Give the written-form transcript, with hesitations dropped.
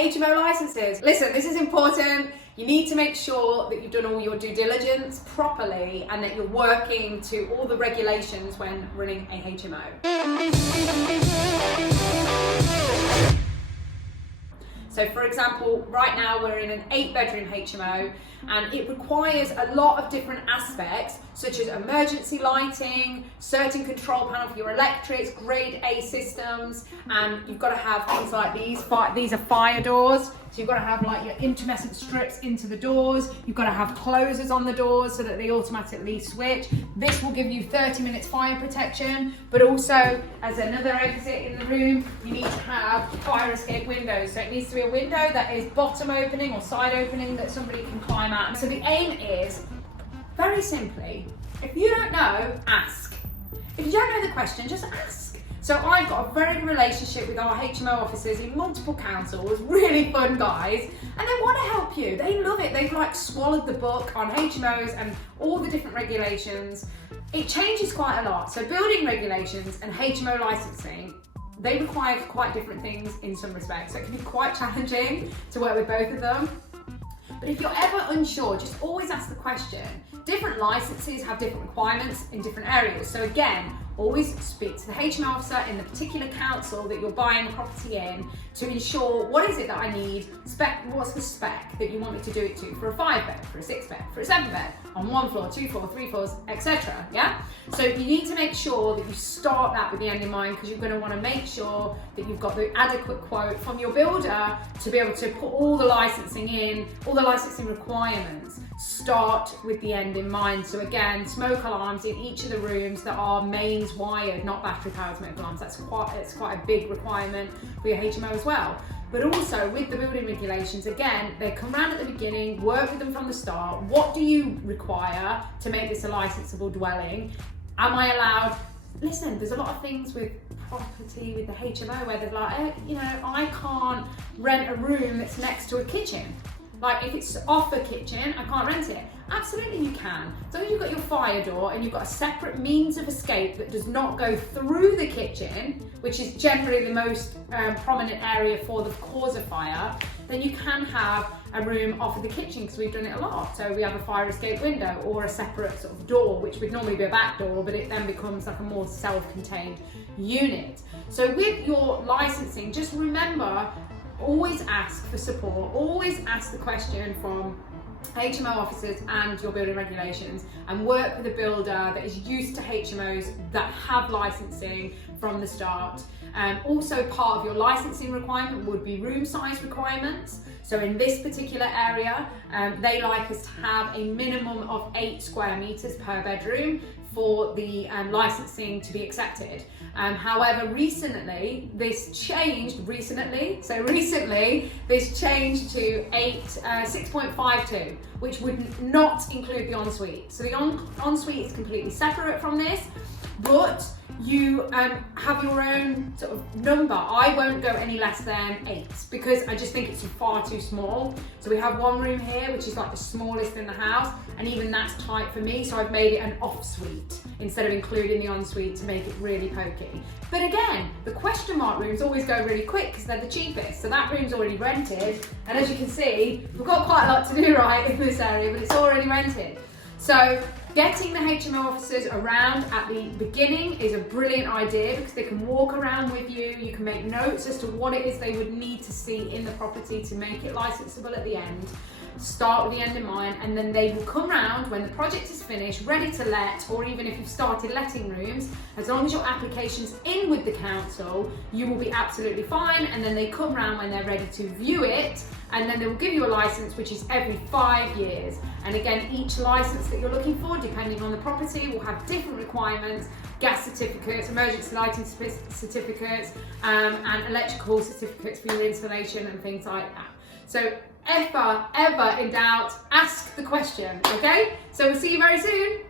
HMO licenses. Listen, this is important. You need to make sure that you've done all your due diligence properly and that you're working to all the regulations when running a HMO. So for example, right now we're in an 8-bedroom HMO and it requires a lot of different aspects such as emergency lighting, certain control panel for your electrics, grade A systems, and you've got to have things like these. These are fire doors. So you've got to have like your intermittent strips into the doors. You've got to have closers on the doors so that they automatically switch. This will give you 30 minutes fire protection, but also as another exit in the room, you need to have fire escape windows. So it needs to be a window that is bottom opening or side opening that somebody can climb out. So the aim is, very simply, if you don't know, ask. If you don't know the question, just ask. So I've got a very good relationship with our HMO officers in multiple councils, really fun guys, and they want to help you. They love it. They've like swallowed the book on HMOs and all the different regulations. It changes quite a lot. So building regulations and HMO licensing, they require quite different things in some respects. So it can be quite challenging to work with both of them. But if you're ever unsure, just always ask the question. Different licenses have different requirements in different areas. So again, always speak to the HMO officer in the particular council that you're buying the property in to ensure what is it that I need, what's the spec that you want me to do it to for a 5-bed, for a 6-bed, for a 7-bed, on 1 floor, 2 floor, 3 floors, etc. Yeah? So you need to make sure that you start that with the end in mind because you're going to want to make sure that you've got the adequate quote from your builder to be able to put all the licensing in, all the licensing requirements. Start with the end in mind. So again, smoke alarms in each of the rooms that are mains wired, not battery powered smoke alarms. It's quite a big requirement for your HMO as well. But also with the building regulations, again, they come around at the beginning, work with them from the start. What do you require to make this a licensable dwelling? Am I allowed? Listen, there's a lot of things with property with the HMO where they're like, I can't rent a room that's next to a kitchen. Like if it's off a kitchen, I can't rent it. Absolutely you can. As long as you've got your fire door and you've got a separate means of escape that does not go through the kitchen, which is generally the most prominent area for the cause of fire, then you can have a room off of the kitchen because we've done it a lot. So we have a fire escape window or a separate sort of door, which would normally be a back door, but it then becomes like a more self-contained unit. So with your licensing, just remember, always ask for support, always ask the question from HMO officers and your building regulations and work with a builder that is used to HMOs that have licensing from the start. Also part of your licensing requirement would be room size requirements. So in this particular area, they like us to have a minimum of 8 square meters per bedroom for the licensing to be accepted. However, recently this changed to 6.52, which would not include the ensuite. So the ensuite is completely separate from this, but you have your own sort of number. I won't go any less than 8 because I just think it's far too small. So we have one room here, which is like the smallest in the house, and even that's tight for me. So I've made it an off suite instead of including the ensuite to make it really pokey. But again, the question mark rooms always go really quick because they're the cheapest. So that room's already rented. And as you can see, we've got quite a lot to do right in this area, but it's already rented. So getting the HMO officers around at the beginning is a brilliant idea because they can walk around with you, you can make notes as to what it is they would need to see in the property to make it licensable at the end. Start with the end in mind, and then they will come round when the project is finished, ready to let, or even if you've started letting rooms, as long as your application's in with the council, you will be absolutely fine, and then they come round when they're ready to view it, and then they will give you a license, which is every 5 years. And again, each license that you're looking for, depending on the property, will have different requirements: gas certificates, emergency lighting certificates, and electrical certificates for your installation and things like that. So ever in doubt, ask the question, okay? So we'll see you very soon.